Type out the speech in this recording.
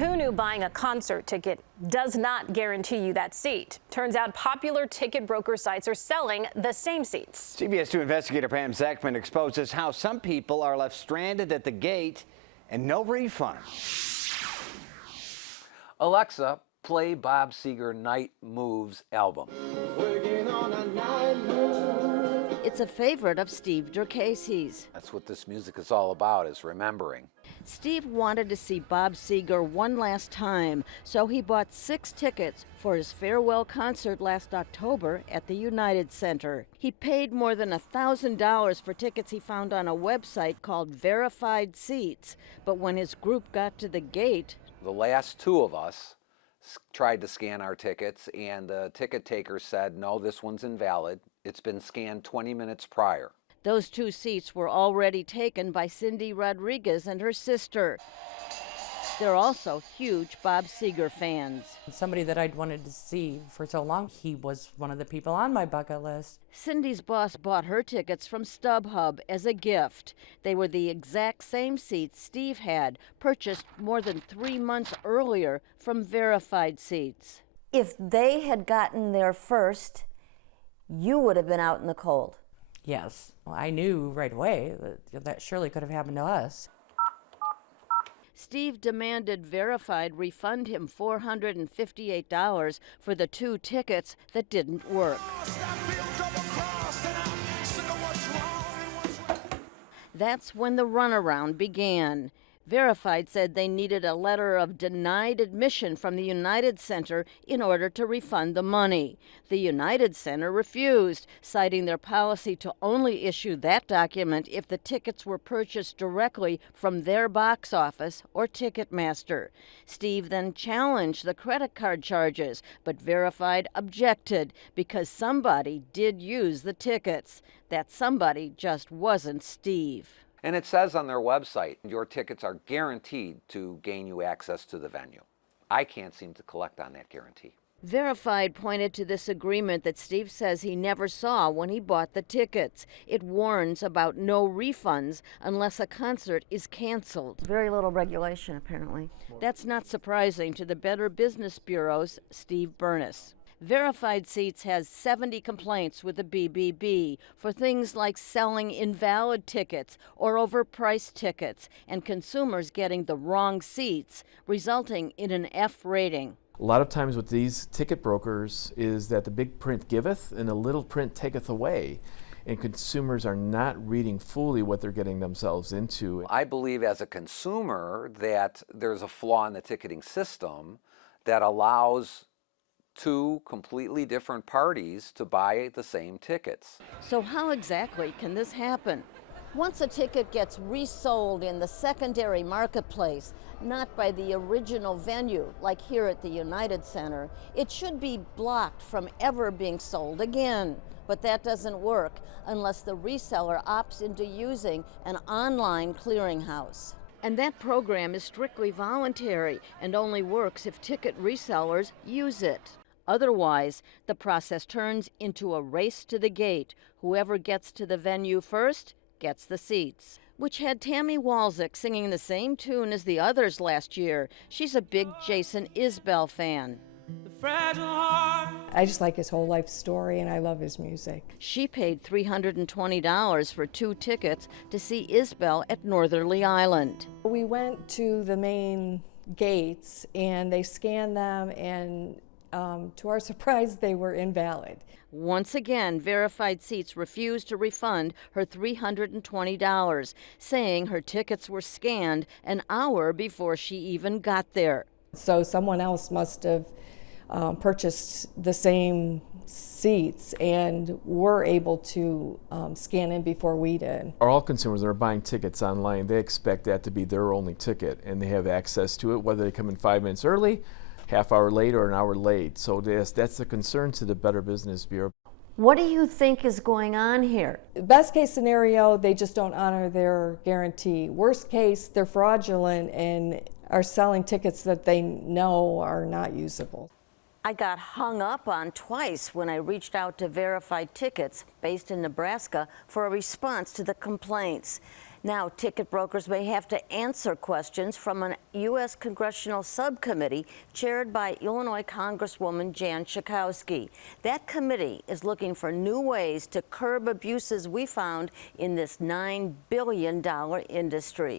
Who knew buying a concert ticket does not guarantee you that seat? Turns out popular ticket broker sites are selling the same seats. CBS 2 investigator Pam Zekman exposes how some people are left stranded at the gate and no refund. Alexa, play Bob Seger Night Moves album. It's a favorite of Steve Dercasey's. That's what this music is all about, is remembering. Steve wanted to see Bob Seger one last time, so he bought 6 tickets for his farewell concert last October at the United Center. He paid more than $1,000 for tickets he found on a website called Verified Seats, but when his group got to the gate, The last 2 of us tried to scan our tickets, and the ticket taker said, no, this one's invalid. It's been scanned 20 minutes prior. those 2 seats were already taken by Cindy Rodriguez and her sister. They're also huge Bob Seger fans. Somebody that I'd wanted to see for so long. He was one of the people on my bucket list. Cindy's boss bought her tickets from StubHub as a gift. They were the exact same seats Steve had, purchased more than 3 months earlier from Verified Seats. If they had gotten there first, you would have been out in the cold. Yes, well, I knew right away that surely could have happened to us. Steve demanded Verified refund him $458 for the 2 tickets that didn't work. That's when the runaround began. Verified said they needed a letter of denied admission from the United Center in order to refund the money. The United Center refused, citing their policy to only issue that document if the tickets were purchased directly from their box office or Ticketmaster. Steve then challenged the credit card charges, but Verified objected because somebody did use the tickets. That somebody just wasn't Steve. And it says on their website, your tickets are guaranteed to gain you access to the venue. I can't seem to collect on that guarantee. Verified pointed to this agreement that Steve says he never saw when he bought the tickets. It warns about no refunds unless a concert is canceled. Very little regulation, apparently. That's not surprising to the Better Business Bureau's Steve Burness. Verified Seats has 70 complaints with the BBB for things like selling invalid tickets or overpriced tickets and consumers getting the wrong seats, resulting in an F rating. A lot of times with these ticket brokers is that the big print giveth and the little print taketh away, and consumers are not reading fully what they're getting themselves into. I believe as a consumer that there's a flaw in the ticketing system that allows 2 completely different parties to buy the same tickets. So how exactly can this happen? Once a ticket gets resold in the secondary marketplace, not by the original venue, like here at the United Center, it should be blocked from ever being sold again. But that doesn't work unless the reseller opts into using an online clearinghouse. And that program is strictly voluntary and only works if ticket resellers use it. Otherwise, the process turns into a race to the gate. Whoever gets to the venue first gets the seats, which had Tammy Walczyk singing the same tune as the others last year. She's a big Jason Isbell fan. I just like his whole life story, and I love his music. She paid $320 for 2 tickets to see Isbell at Northerly Island. We went to the main gates, and they scanned them, and to our surprise, they were invalid. Once again, Verified Seats refused to refund her $320, saying her tickets were scanned an hour before she even got there. So someone else must have purchased the same seats and were able to scan in before we did. All consumers that are buying tickets online, they expect that to be their only ticket, and they have access to it whether they come in 5 minutes early, half hour late, or an hour late. So that's the concern to the Better Business Bureau. What do you think is going on here? Best case scenario, they just don't honor their guarantee. Worst case, they're fraudulent and are selling tickets that they know are not usable. I got hung up on twice when I reached out to Verified Tickets, based in Nebraska, for a response to the complaints. Now, ticket brokers may have to answer questions from a U.S. congressional subcommittee chaired by Illinois Congresswoman Jan Schakowsky. That committee is looking for new ways to curb abuses we found in this $9 billion industry.